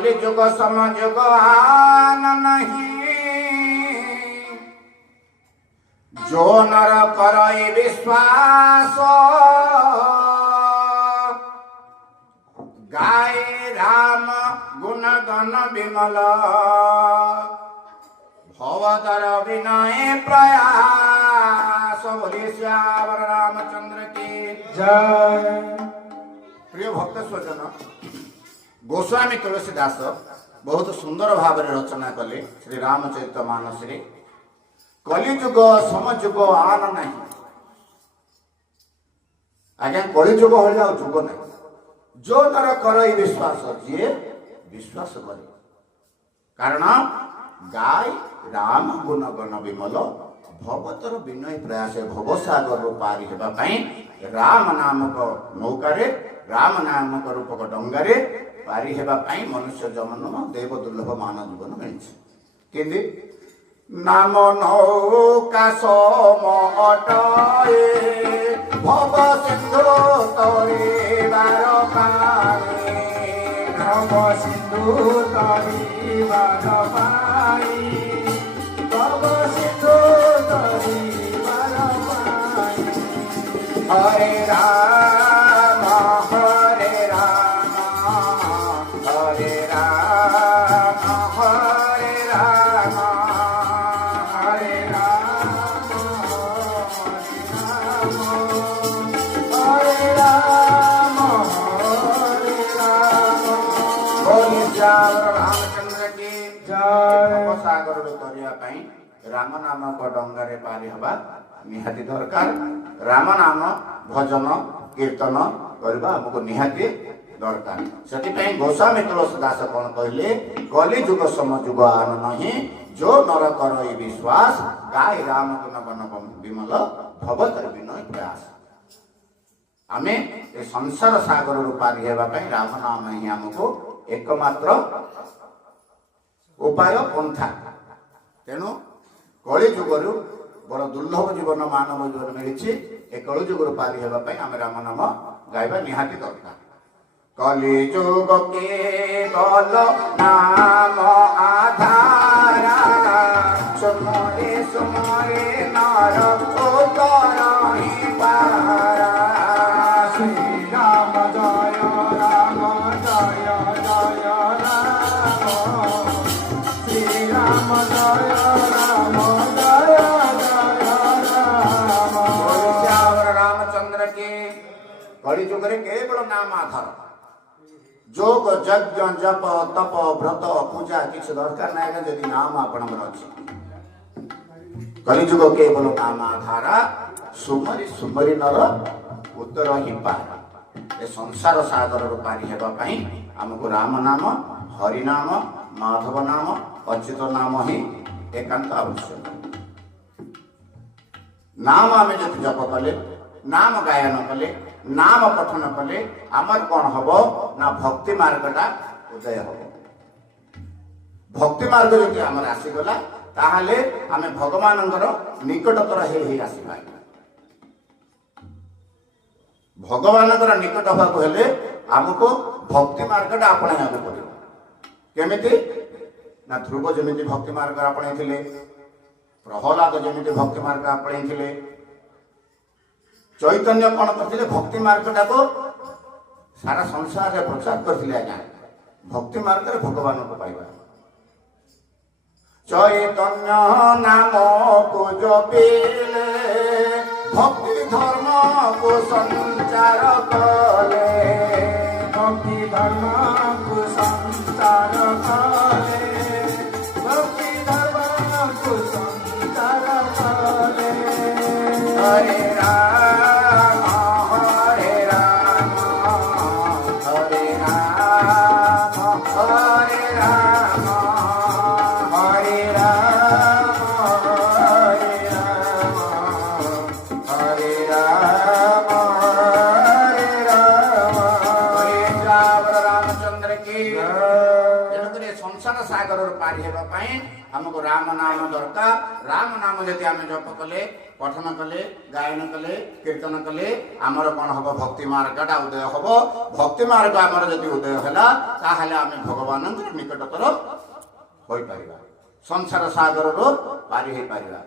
कलि जुग समजुग आन नहीं जो नर करई विश्वास गाय राम गुण गण विमल भवतर विनय प्रयास बोले श्यावर रामचंद्र की जय। प्रिय भक्त स्वजन गोस्वामी तुलसीदास बहुत सुंदर भाव रचना कले श्री रामचरित मानस कलिजुग समजुग आन नहीं आज्ञा कलिजुग हो जुग नहीं जो नर कर विश्वास जी विश्वास करे कारण गाय राम गुण गण विमल भगवतर विनय प्रयास भवसागर पारी होगापी राम नामक नौकारे राम नामक रूपक डंगारे पारी होगापी मनुष्य जन्म देव दुर्लभ मानव जीवन मिली नाम नौका समटए भव सिंधु तरिबार पाए भव सिंधु तरिबार पाई भव सिंधु तरिबार पाई हरे राम हरे राम हरे राम हरे राम हरे राम हरे राम हरे राम बोले श्यावर रामचंद्र की जय। भवसागर तरिया राम नामक डंगारे पारी हवा निहाती दरकार राम नाम भजन कीर्तन करबा हमको निहाती दरकार से गोस्वामी तुलसीदास कौन कहले कलि जुग समजुग आन नहीं जो नर कर विश्वास गाय राम गुण गण विमल भवतर विनय प्रयास आमे ए संसार सागर पारी हेबा राम नाम ही हमको एकमात्र उपाय पंथा तेणु कलि जुगरु बड़ दुर्लभ जीवन मानव जीवन मिली ए कलि जुगर पारी होगापी आम राम नाम गाइबा निहाती दरकार कलि जुग केवल नाम आधारा सुमरे सुमरे नर उतरहि पारा श्री राम जय राम जय जय राम श्री राम जय राम जय जय राम श्यावर रामचंद्र के कलि जुगरे केवल नाम आधार जोग यज्ञ जप तप व्रत पूजा किसी दरकार ना जदि नाम आपणकर अच्छी कलिजुग केवल नाम आधारा सुमरी सुमरी नर उत्तर ही पार ए संसार सागर पारी होगापी आमको राम नाम हरि नाम माधव नाम अच्युत नाम ही एकांत आवश्यक नाम आम जब जप कले नाम गायन कले नाम पठन कले आमर कौन हम ना भक्ति मार्गटा उदय हम भक्ति मार्ग जो आमर आसीगला ताहले आमे भगवानंकर निकटतर हे आसीबा भगवानंकर निकट होबाक हेले हमको भक्ति मार्गटा आपणाइବାକୁ पड़िବ केमिति ना ध्रुव जमिति भक्ति मार्ग आपणाइथिले प्रहलाद जमिति भक्ति मार्ग आपणाइथिले चैतन्य कौन करते भक्ति मार्गटा को सारा संसार में प्रचार करते आज्ञा भक्ति मार्ग भगवान को पाइबा चैतन्य नाम को जपिले भक्ति धर्म को संचार कले भक्ति धर्म को संचार कले भक्ति धर्म को संचार कले हरे राम हरे राम हरे राम हरे राम हरे राम हरे राम हरे राम हरे राम हरे श्यावर रामचंद्र की संसार सागर पारी होगा ଆମକୁ ରାମ ନାମ ଦରକାର। ରାମ ନାମ ଯଦି ଆମେ ଜପ କଲେ, ପଠନ କଲେ, ଗାୟନ କଲେ, କୀର୍ତ୍ତନ କଲେ, ଆମର କ'ଣ ହବ? ଭକ୍ତି ମାର୍ଗଟା ଉଦୟ ହବ। ଭକ୍ତି ମାର୍ଗ ଆମର ଯଦି ଉଦୟ ହେଲା, ତାହେଲେ ଆମେ ଭଗବାନଙ୍କର ନିକଟତର ହୋଇପାରିବା, ସଂସାର ସାଗରରୁ ପାରି ହେଇପାରିବା।